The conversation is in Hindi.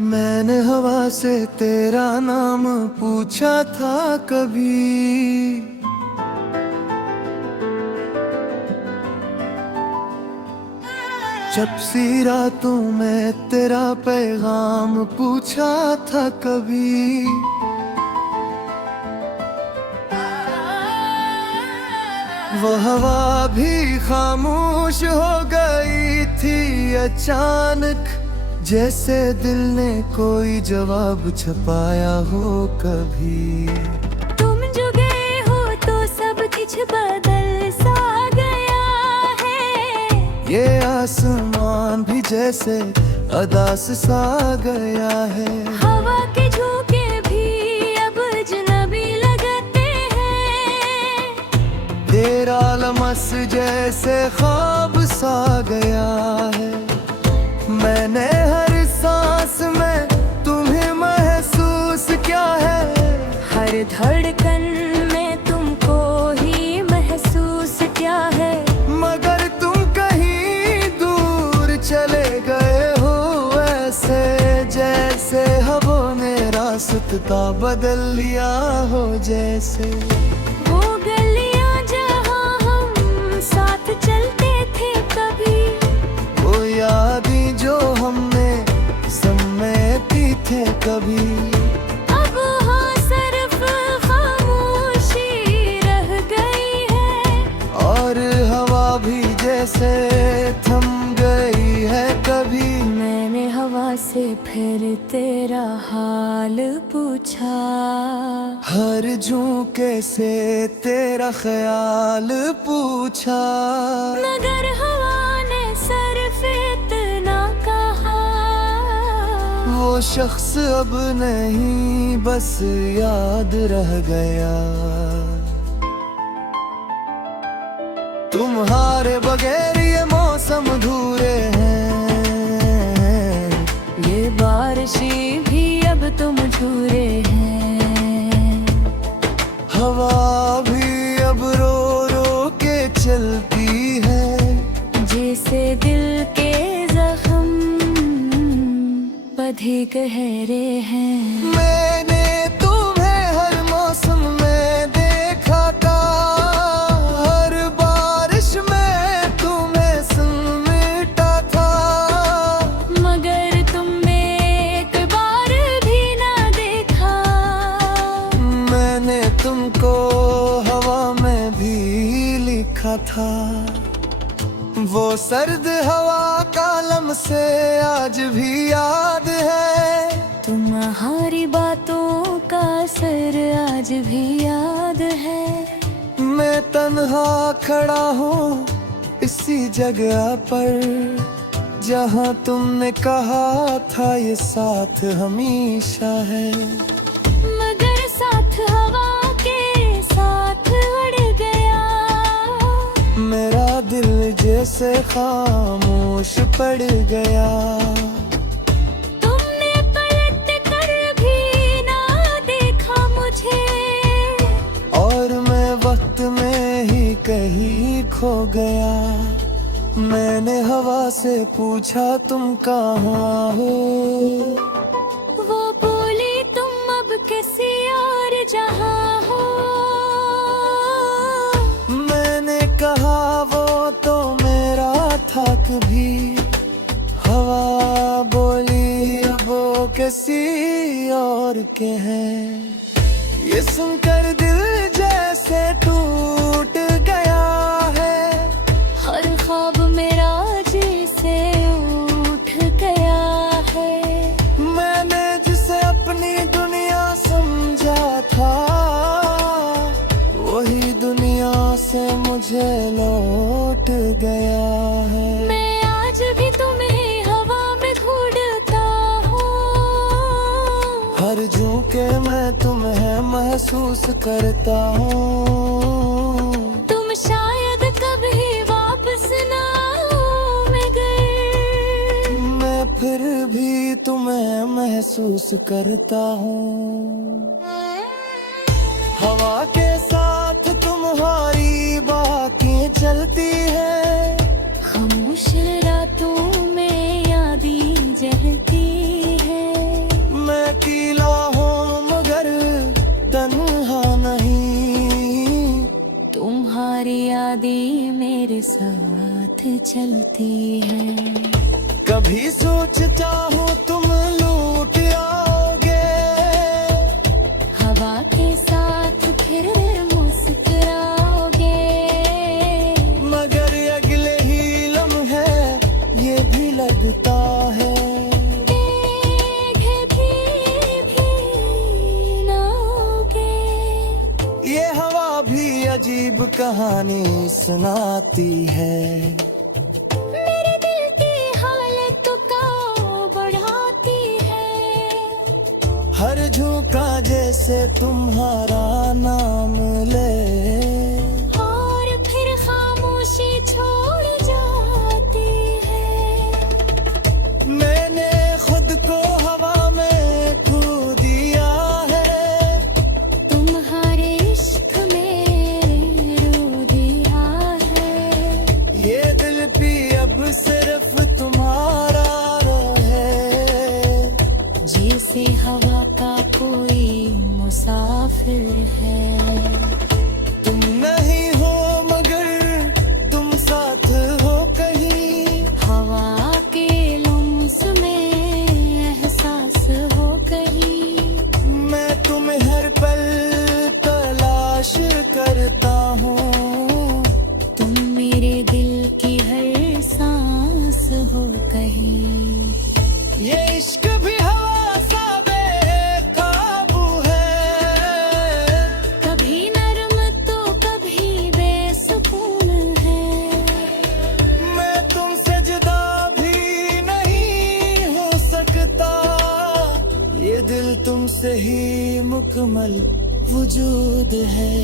मैंने हवा से तेरा नाम पूछा था कभी, जब सी रातों में तेरा पैगाम पूछा था कभी। वो हवा भी खामोश हो गई थी अचानक, जैसे दिल ने कोई जवाब छपाया हो कभी। तुम जो गए हो तो सब कुछ बदल सा गया है, ये आसमान भी जैसे अदास सा गया है। हवा के झोंके भी अब अजनबी लगते हैं, तेरा लमस जैसे ख्वाब सा गया है। मैंने हर सांस में तुम्हें महसूस किया है, हर धड़कन में तुमको ही महसूस किया है। मगर तुम कहीं दूर चले गए हो, ऐसे जैसे हवा ने रास्ता बदल लिया हो। जैसे वो गलियां जहाँ हम साथ चलते थे कभी, वो यादें जो हमने समेटी थे कभी, अब हाँ सिर्फ खामोशी रह गई है। और हवा भी जैसे थम गई है कभी। मैंने हवा से फिर तेरा हाल पूछा, हर झोंके से तेरा ख्याल पूछा, मगर हवा ने सिर्फ इतना कहा, वो शख्स अब नहीं बस याद रह गया। तुम्हारे बगैर ये मौसम अधूरे हैं, ये बारिशें भी अब तुम झूरे हैं। हवा भी अब रो रो के चलती है, जैसे दिल के जख्म बधे गहरे हैं। मैंने तुम्हें हर मौसम में देखा था, हर बारिश में तुम्हें समेटा था, मगर तुमने एक बार भी ना देखा। मैंने तुमको हवा में भी लिखा था। वो सर्द हवा कालम से आज भी याद है, तुम्हारी बातों का असर आज भी याद है। मैं तन्हा खड़ा हूँ इसी जगह पर, जहाँ तुमने कहा था ये साथ हमेशा है। मगर साथ हवा के साथ उड़ गया, मेरा दिल जैसे खामोश पड़ गया। तुमने पलट कर भी ना देखा मुझे, और मैं वक्त में ही कहीं खो गया। मैंने हवा से पूछा तुम कहाँ हो, वो बोली तुम अब किसी और जहाँ हो। मैंने कहा वो तो मेरा था कभी, हवा बोली अब वो किसी और के हैं। ये सुनकर दिल जैसे टूट गया है, हर ख्वाब मेरा जी से उठ गया है। मैंने जिसे अपनी दुनिया समझा था, वही दुनिया से मुझे लौट गया है। मैं आज भी तुम्हें हवा में ढूंढता हूँ, हर झोंके मैं तुम्हें महसूस करता हूँ। तुम शायद कभी वापस ना आओ, मगर मैं फिर भी तुम्हें महसूस करता हूँ। हवा के साथ तुम्हारी बातें चलती है, खामोश रातों में यादें जलती है। चलती है। कभी सोचता हूँ तुम लूट आओगे, हवा के साथ फिर मुस्कुराओगे, मगर अगले ही लम्हे ये भी लगता है मेघ भी नाओगे। ये हवा भी अजीब कहानी सुनाती है। मेरे दिल की हालत को बढ़ाती है, हर झोंका जैसे तुम्हारा नाम ले, और फिर खामोशी छोड़ जाती है। मैंने खुद को हवा में खो दिया है, तुम्हारे इश्क में रो दिया है। ये दिल भी अब सिर्फ तुम्हारा है, जैसे हवा का कोई मुसाफिर है। तुम नहीं हो मगर तुम साथ हो कहीं, हवा के लम्स में एहसास हो कहीं। मैं तुम्हें हर पल तलाश करता हूँ, तुम मेरे दिल की हर सांस हो कहीं। ये इश्क भी हवा सा बेकाबू है, कभी नरम तो कभी बेसुकून है। मैं तुमसे जुदा भी नहीं हो सकता, ये दिल तुमसे ही मुकम्मल वजूद है।